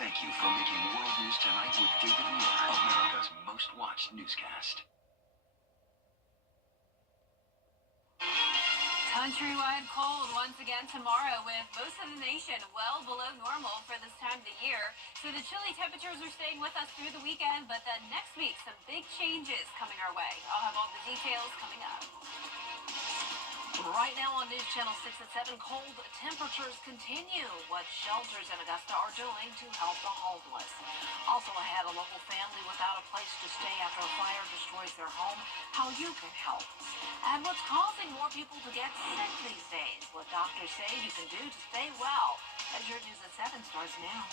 Thank you for making World News Tonight with David Muir, America's most watched newscast. Countrywide cold once again tomorrow, with most of the nation well below normal for this time of the year. So the chilly temperatures are staying with us through the weekend, but then next week some big changes coming our way. I'll have all the details coming up. Right now on News Channel 6 at 7, cold temperatures continue. What shelters in Augusta are doing to help the homeless. Also ahead, a local family without a place to stay after a fire destroys their home, how you can help. And what's causing more people to get sick these days, what doctors say you can do to stay well. As your News at 7 starts now.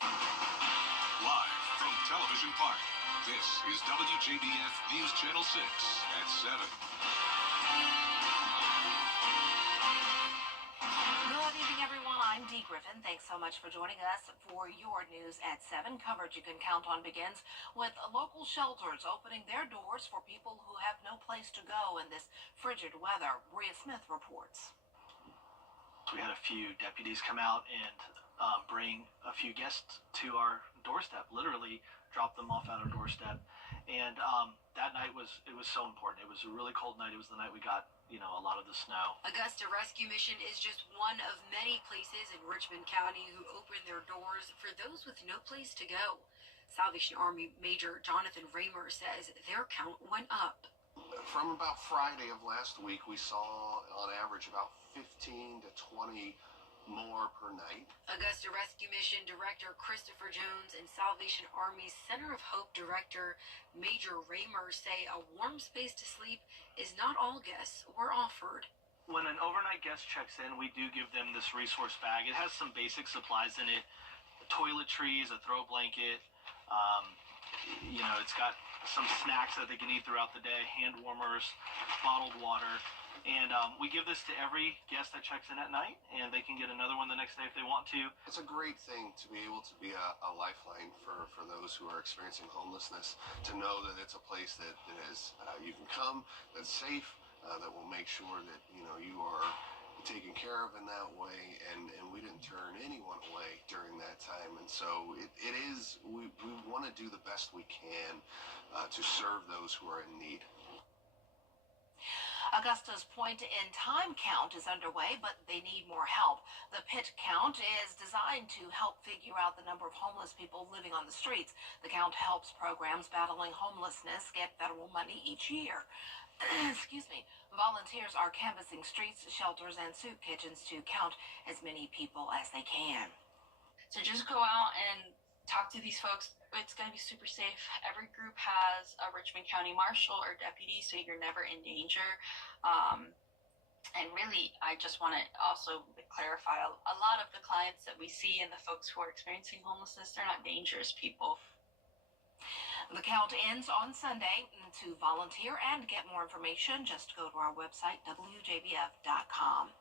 Live from Television Park, this is WJBF News Channel 6 at 7. Good evening, everyone. I'm Dee Griffin. Thanks so much for joining us for your News at 7 coverage you can count on begins with local shelters opening their doors for people who have no place to go in this frigid weather. Maria Smith reports. We had a few deputies come out and bring a few guests to our doorstep, literally drop them off at our doorstep. And that night was so important. It was a really cold night. It was the night we got a lot of the snow. Augusta Rescue Mission is just one of many places in Richmond County who open their doors for those with no place to go. Salvation Army Major Jonathan Raymer says their count went up. From about Friday of last week, we saw on average about 15 to 20 more per night. Augusta Rescue Mission Director Christopher Jones and Salvation Army's Center of Hope Director Major Raymer say a warm space to sleep is not all guests were offered. When an overnight guest checks in, we do give them this resource bag. It has some basic supplies in it: toiletries, a throw blanket. It's got some snacks that they can eat throughout the day, hand warmers, bottled water. And we give this to every guest that checks in at night, and they can get another one the next day if they want to. It's a great thing to be able to be a lifeline for those who are experiencing homelessness, to know that it's a place that is you can come, that's safe, that will make sure that you are taken care of in that way, and we didn't turn anyone away during that time. And so we want to do the best we can to serve those who are in need. Augusta's point-in-time count is underway, but they need more help. The PIT count is designed to help figure out the number of homeless people living on the streets. The count helps programs battling homelessness get federal money each year. Excuse me. Volunteers are canvassing streets, shelters, and soup kitchens to count as many people as they can. So just go out and talk to these folks. It's going to be super safe. Every group has a Richmond County Marshal or deputy, so you're never in danger. And really, I just want to also clarify, a lot of the clients that we see and the folks who are experiencing homelessness, they're not dangerous people. The count ends on Sunday. To volunteer and get more information, just go to our website, WJBF.com.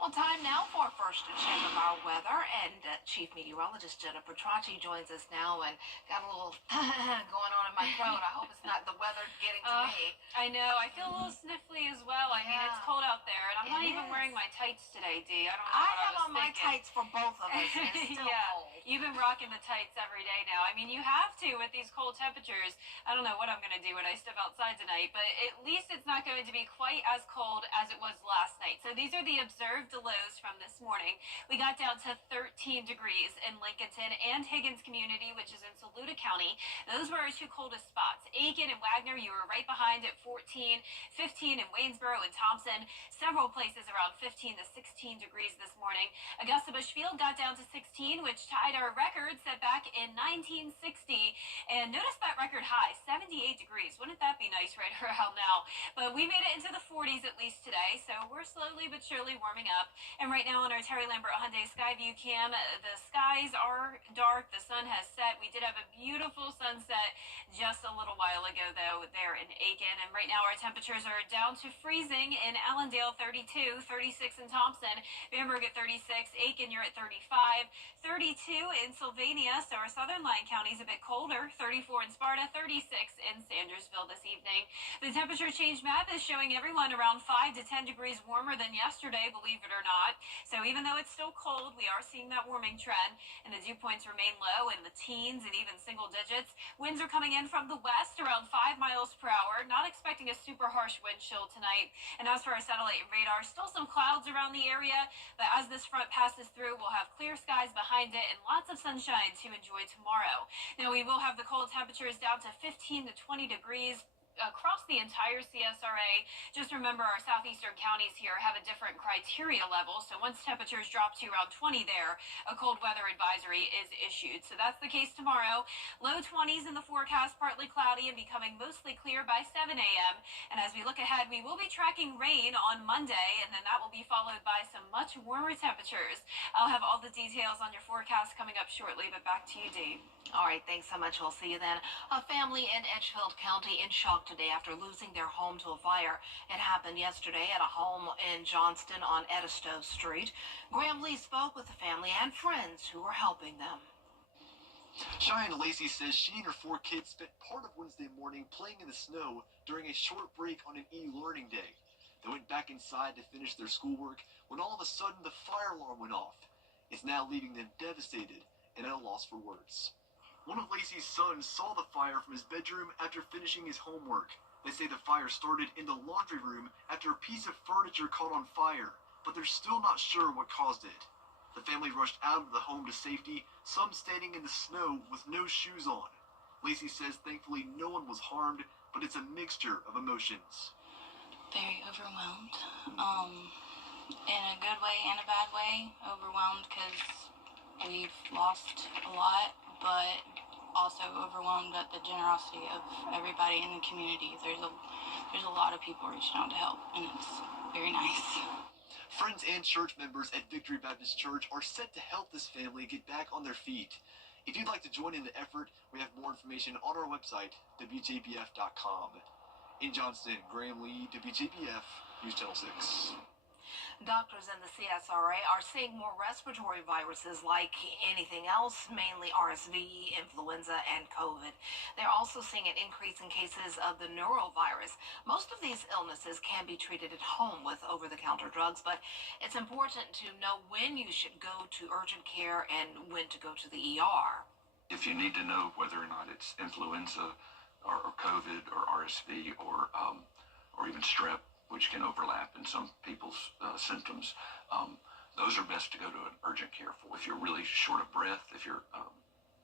Well, time now for our first check of our weather, and Chief Meteorologist Jennifer Tracci joins us now, and got a little going on in my throat. I hope it's not the weather getting to me. I know. I feel a little sniffly as well. I mean, it's cold out there, and I'm not even wearing my tights today, Dee. I don't know what I was have on my tights for both of us, and it's still cold. You've been rocking the tights every day now. I mean, you have to with these cold temperatures. I don't know what I'm going to do when I step outside tonight, but at least it's not going to be quite as cold as it was last night. So these are the observed lows from this morning. We got down to 13 degrees in Lincolnton and Higgins Community, which is in Saluda County. Those were our two coldest spots. Aiken and Wagner, you were right behind at 14, 15 in Waynesboro and Thompson. Several places around 15 to 16 degrees this morning. Augusta Bushfield got down to 16, which tied our record set back in 1960. And notice that record high, 78 degrees. Wouldn't that be nice right around now? But we made it into the 40s at least today, so we're slowly but surely warming up. And right now on our Terry Lambert Hyundai Skyview cam, the skies are dark. The sun has set. We did have a beautiful sunset just a little while ago, though, there in Aiken. And right now our temperatures are down to freezing in Allendale, 32, 36 in Thompson, Bamberg at 36, Aiken, you're at 35, 32 in Sylvania, so our southern line counties a bit colder. 34 in Sparta, 36 in Sandersville this evening. The temperature change map is showing everyone around 5 to 10 degrees warmer than yesterday, believe it or not. So even though it's still cold, we are seeing that warming trend, and the dew points remain low in the teens and even single digits. Winds are coming in from the west around 5 miles per hour. Not expecting a super harsh wind chill tonight. And as for our satellite radar, still some clouds around the area, but as this front passes through, we'll have clear skies behind it and lots of sunshine to enjoy tomorrow. Now, we will have the cold temperatures down to 15 to 20 degrees across the entire CSRA. Just remember, our southeastern counties here have a different criteria level, so once temperatures drop to around 20 there, a cold weather advisory is issued. So that's the case tomorrow. Low 20s in the forecast, partly cloudy and becoming mostly clear by 7 a.m. And as we look ahead, we will be tracking rain on Monday, and then that will be followed by some much warmer temperatures. I'll have all the details on your forecast coming up shortly, but back to you, Dee. All right, thanks so much. We'll see you then. A family in Edgefield County in shock today after losing their home to a fire. It happened yesterday at a home in Johnston on Edisto Street. Graham Lee spoke with the family and friends who were helping them. Cheyenne Lacey says she and her 4 kids spent part of Wednesday morning playing in the snow during a short break on an e-learning day. They went back inside to finish their schoolwork when all of a sudden the fire alarm went off. It's now leaving them devastated and at a loss for words. One of Lacey's sons saw the fire from his bedroom after finishing his homework. They say the fire started in the laundry room after a piece of furniture caught on fire, but they're still not sure what caused it. The family rushed out of the home to safety, some standing in the snow with no shoes on. Lacey says thankfully no one was harmed, but it's a mixture of emotions. Very overwhelmed, in a good way and a bad way. Overwhelmed because we've lost a lot, but also overwhelmed at the generosity of everybody in the community. There's a lot of people reaching out to help, and it's very nice. Friends and church members at Victory Baptist Church are set to help this family get back on their feet. If you'd like to join in the effort, we have more information on our website, WJBF.com. In Johnston, Graham Lee, WJBF, News Channel 6. Doctors in the CSRA are seeing more respiratory viruses like anything else, mainly RSV, influenza, and COVID. They're also seeing an increase in cases of the norovirus. Most of these illnesses can be treated at home with over-the-counter drugs, but it's important to know when you should go to urgent care and when to go to the ER. If you need to know whether or not it's influenza or COVID or RSV or even strep, which can overlap in some people's symptoms, those are best to go to an urgent care for. If you're really short of breath, if you're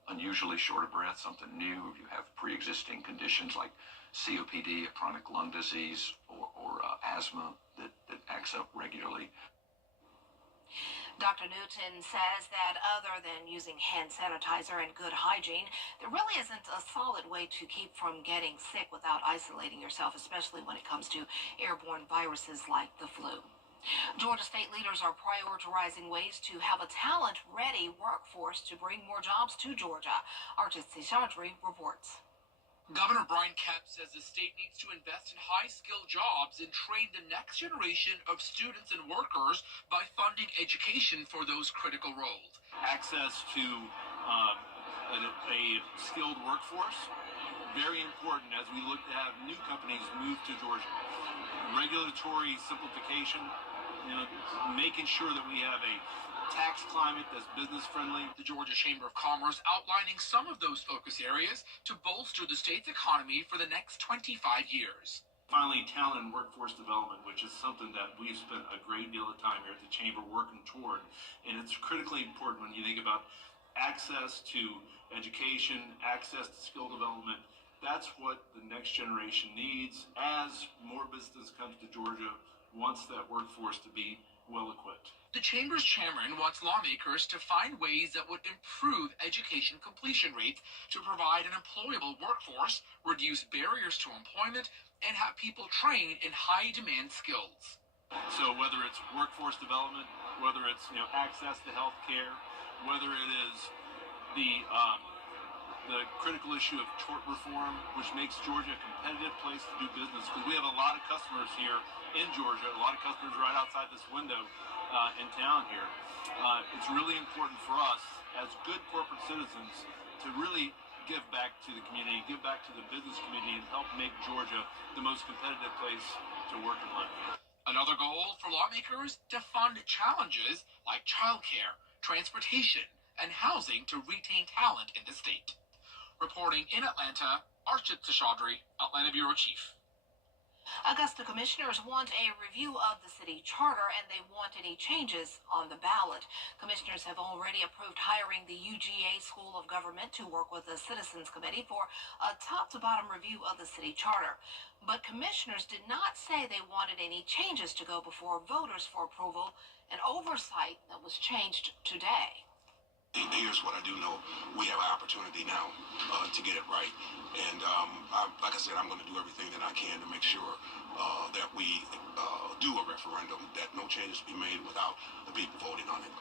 unusually short of breath, something new, if you have pre-existing conditions like COPD, a chronic lung disease, or asthma that acts up regularly. Dr. Newton says that other than using hand sanitizer and good hygiene, there really isn't a solid way to keep from getting sick without isolating yourself, especially when it comes to airborne viruses like the flu. Georgia state leaders are prioritizing ways to have a talent-ready workforce to bring more jobs to Georgia. Archie Seshadri reports. Governor Brian Kemp says the state needs to invest in high-skilled jobs and train the next generation of students and workers by funding education for those critical roles. Access to a skilled workforce, very important as we look to have new companies move to Georgia. Regulatory simplification, making sure that we have a tax climate that's business friendly. The Georgia Chamber of Commerce outlining some of those focus areas to bolster the state's economy for the next 25 years. Finally, talent and workforce development, which is something that we've spent a great deal of time here at the Chamber working toward. And it's critically important when you think about access to education, access to skill development. That's what the next generation needs. As more business comes to Georgia, wants that workforce to be well equipped. The Chamber's chairman wants lawmakers to find ways that would improve education completion rates to provide an employable workforce, reduce barriers to employment, and have people trained in high-demand skills. So whether it's workforce development, whether it's access to health care, whether it is the critical issue of tort reform, which makes Georgia a competitive place to do business, because we have a lot of customers here in Georgia, a lot of customers right outside this window in town here. it's really important for us as good corporate citizens to really give back to the community, give back to the business community, and help make Georgia the most competitive place to work and live. Another goal for lawmakers to fund challenges like childcare, transportation, and housing to retain talent in the state. Reporting in Atlanta, Archit Seshadri, Atlanta Bureau Chief. Augusta commissioners want a review of the city charter, and they want any changes on the ballot. Commissioners have already approved hiring the UGA School of Government to work with the Citizens Committee for a top-to-bottom review of the city charter. But commissioners did not say they wanted any changes to go before voters for approval, an oversight that was changed today. Here's what I do know. We have an opportunity now to get it right. And like I said, I'm going to do everything that I can to make sure that we do a referendum, that no changes be made without the people voting on it.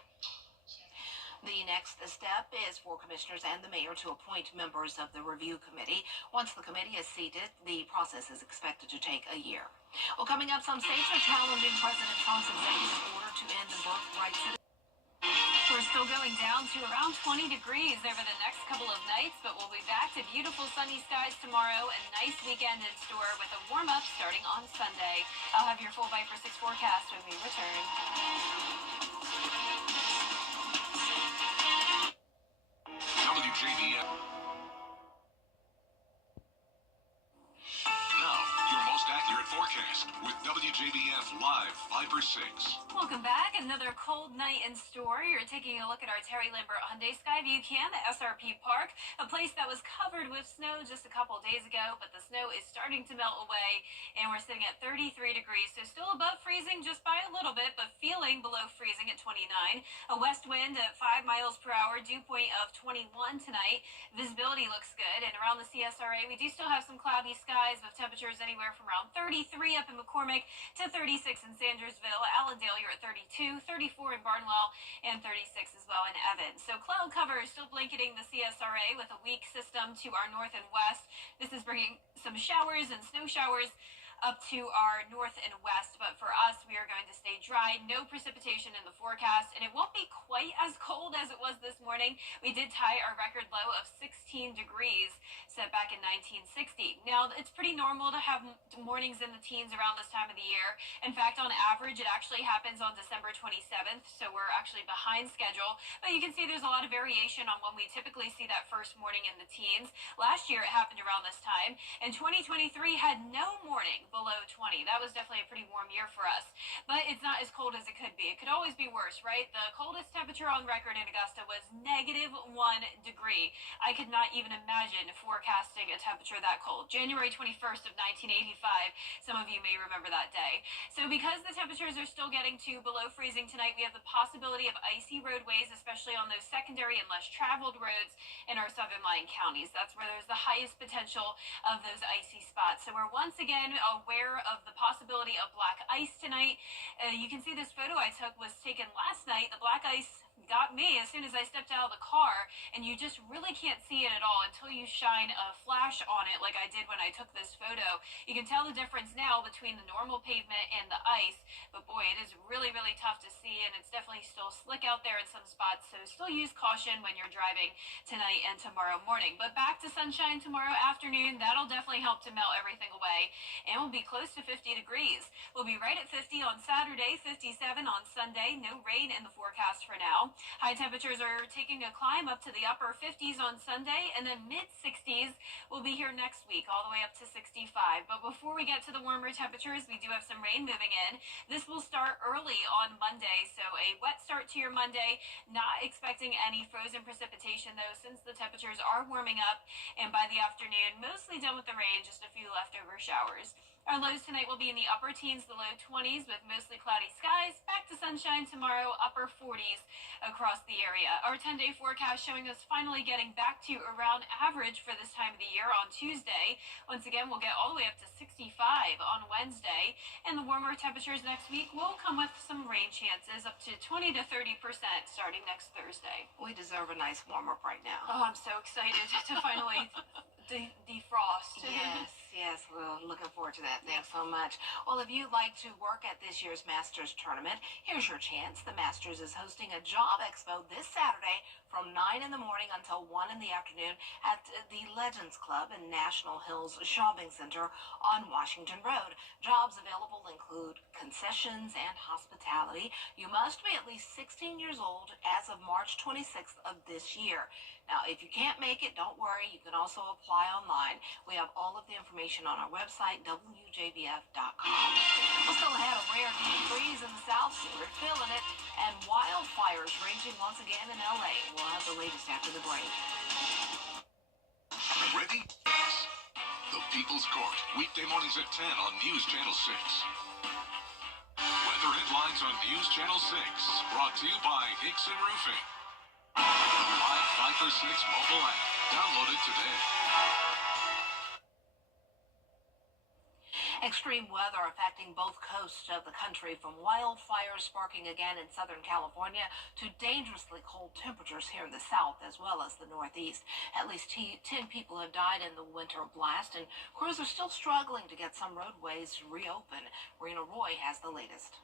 The next step is for commissioners and the mayor to appoint members of the review committee. Once the committee is seated, the process is expected to take a year. Well, coming up, some states are challenging President Trump's executive order to end the birthright citizenship. We're still going down to around 20 degrees over the next couple of nights, but we'll be back to beautiful sunny skies tomorrow. A nice weekend in store with a warm-up starting on Sunday. I'll have your full Viper 6 forecast when we return. WJBF. Now, your most accurate forecast with WJBF Live Viper 6. Welcome back. Another cold night in store. You're taking a look at our Terry Lambert Hyundai Skyview Cam at SRP Park, a place that was covered with snow just a couple days ago, but the snow is starting to melt away, and we're sitting at 33 degrees, so still above freezing just by a little bit, but feeling below freezing at 29. A west wind at 5 miles per hour, dew point of 21 tonight. Visibility looks good, and around the CSRA, we do still have some cloudy skies with temperatures anywhere from around 33 up in McCormick to 36 in Sandersville. Allendale, you're at 32, 34 in Barnwell, and 36 as well in Evans. So cloud cover is still blanketing the CSRA with a weak system to our north and west. This is bringing some showers and snow showers up to our north and west, but for us, we are going to stay dry. No precipitation in the forecast, and it won't be quite as cold as it was this morning. We did tie our record low of 16 degrees set back in 1960. Now, it's pretty normal to have mornings in the teens around this time of the year. In fact, on average, it actually happens on December 27th, so we're actually behind schedule. But you can see there's a lot of variation on when we typically see that first morning in the teens. Last year, it happened around this time, and 2023 had no morning below 20. That was definitely a pretty warm year for us, but it's not as cold as it could be. It could always be worse, right? The coldest temperature on record in Augusta was -1 degree. I could not even imagine forecasting a temperature that cold. January 21st of 1985. Some of you may remember that day. So because the temperatures are still getting to below freezing tonight, we have the possibility of icy roadways, especially on those secondary and less traveled roads in our southern lying counties. That's where there's the highest potential of those icy spots. So we're once again aware of the possibility of black ice tonight. You can see this photo I took was taken last night. The black ice got me as soon as I stepped out of the car, and you just really can't see it at all until you shine a flash on it like I did when I took this photo. You can tell the difference now between the normal pavement and the ice, but boy, it is really, really tough to see, and it's definitely still slick out there in some spots, so still use caution when you're driving tonight and tomorrow morning. But back to sunshine tomorrow afternoon. That'll definitely help to melt everything away, and we'll be close to 50 degrees. We'll be right at 50 on Saturday, 57 on Sunday. No rain in the forecast for now. High temperatures are taking a climb up to the upper 50s on Sunday, and then mid-60s will be here next week, all the way up to 65. But before we get to the warmer temperatures, we do have some rain moving in. This will start early on Monday, so a wet start to your Monday. Not expecting any frozen precipitation, though, since the temperatures are warming up, and by the afternoon, mostly done with the rain, just a few leftover showers. Our lows tonight will be in the upper teens, the low 20s, with mostly cloudy skies. Back to sunshine tomorrow, upper 40s across the area. Our 10-day forecast showing us finally getting back to around average for this time of the year on Tuesday. Once again, we'll get all the way up to 65 on Wednesday. And the warmer temperatures next week will come with some rain chances, up to 20 to 30% starting next Thursday. We deserve a nice warm up right now. Oh, I'm so excited to finally defrost. Yes, well, looking forward to that. Thanks so much. Well, if you'd like to work at this year's Masters tournament, here's your chance. The Masters is hosting a job expo this Saturday from 9 in the morning until 1 in the afternoon at the Legends Club in National Hills Shopping Center on Washington Road. Jobs available include concessions and hospitality. You must be at least 16 years old as of March 26th of this year. Now, if you can't make it, don't worry. You can also apply online. We have all of the information on our website, WJBF.com. We'll still have a rare deep freeze in the South, so we're feeling it, and wildfires raging once again in LA. We'll have the latest after the break. Ready? The People's Court, weekday mornings at 10 on News Channel 6. Weather headlines on News Channel 6, brought to you by Hickson Roofing. The live 5 for 6 mobile app. Download it today. Extreme weather affecting both coasts of the country, from wildfires sparking again in Southern California to dangerously cold temperatures here in the South as well as the Northeast. At least 10 people have died in the winter blast, and crews are still struggling to get some roadways reopened. Rena Roy has the latest.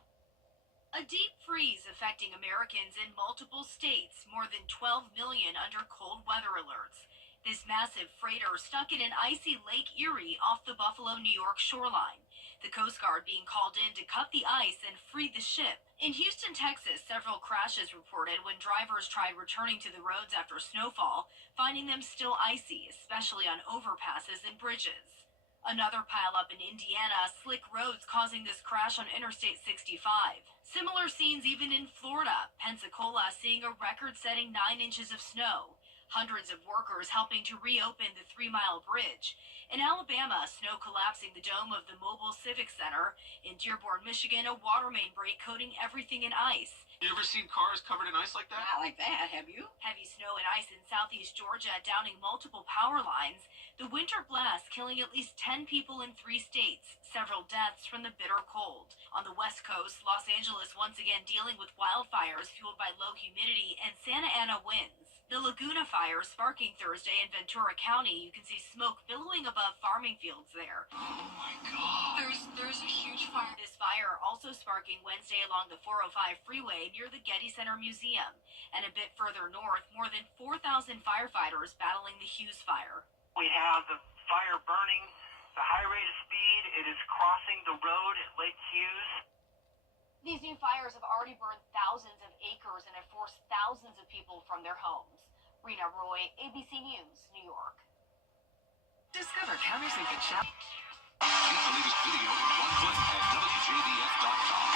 A deep freeze affecting Americans in multiple states, more than 12 million under cold weather alerts. This massive freighter stuck in an icy Lake Erie off the Buffalo, New York shoreline. The Coast Guard being called in to cut the ice and free the ship. In Houston, Texas, several crashes reported when drivers tried returning to the roads after snowfall, finding them still icy, especially on overpasses and bridges. Another pileup in Indiana, slick roads causing this crash on Interstate 65. Similar scenes even in Florida, Pensacola seeing a record-setting 9 inches of snow. Hundreds of workers helping to reopen the 3-mile bridge. In Alabama, snow collapsing the dome of the Mobile Civic Center. In Dearborn, Michigan, a water main break coating everything in ice. You ever seen cars covered in ice like that? Not like that, have you? Heavy snow and ice in southeast Georgia, downing multiple power lines. The winter blast killing at least 10 people in 3 states. Several deaths from the bitter cold. On the West Coast, Los Angeles once again dealing with wildfires fueled by low humidity and Santa Ana winds. The Laguna fire sparking Thursday in Ventura County. You can see smoke billowing above farming fields there. Oh my God. There's a huge fire. This fire also sparking Wednesday along the 405 freeway near the Getty Center Museum. And a bit further north, more than 4,000 firefighters battling the Hughes fire. We have the fire burning at a high rate of speed. It is crossing the road at Lake Hughes. These new fires have already burned thousands of acres and have forced thousands of people from their homes. Rena Roy, ABC News, New York. Discover counters and good shop. Get the latest video in one click at WJBF.com.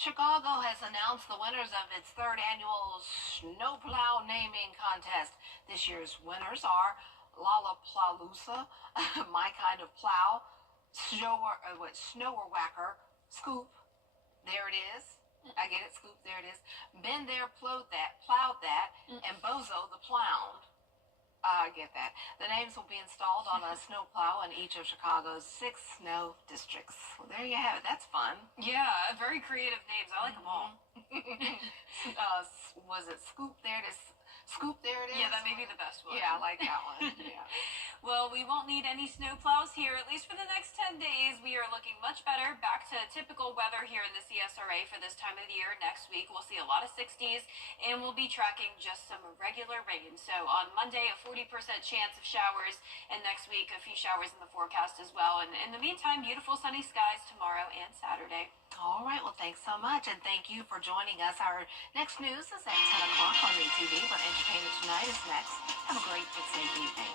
Chicago has announced the winners of its 3rd annual Snowplow naming contest. This year's winners are Lollapalooza, My Kind of Plow, Snower Whacker, Scoop, there it is. I get it, Scoop, there it is. Been there, plowed that, and Bozo the Plound. I get that. The names will be installed on a snowplow in each of Chicago's 6 snow districts. Well, there you have it. That's fun. Yeah, very creative names. I like them all. Was it Scoop, there it is? Scoop, there it is? Yeah, that may be the best one. Yeah, I like that one. Yeah. Well, we won't need any snow plows here, at least for the next 10 days. We are looking much better, back to typical weather here in the CSRA for this time of the year. Next week, we'll see a lot of 60s, and we'll be tracking just some regular rain. So on Monday, a 40% chance of showers, and next week, a few showers in the forecast as well. And in the meantime, beautiful sunny skies tomorrow and Saturday. All right, well, thanks so much, and thank you for joining us. Our next news is at 10 o'clock on MeTV, but Entertainment Tonight is next. Have a great and safe evening.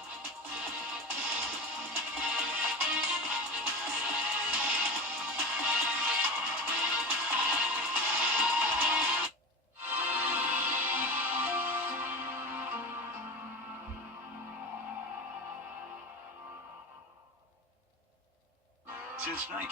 Since 19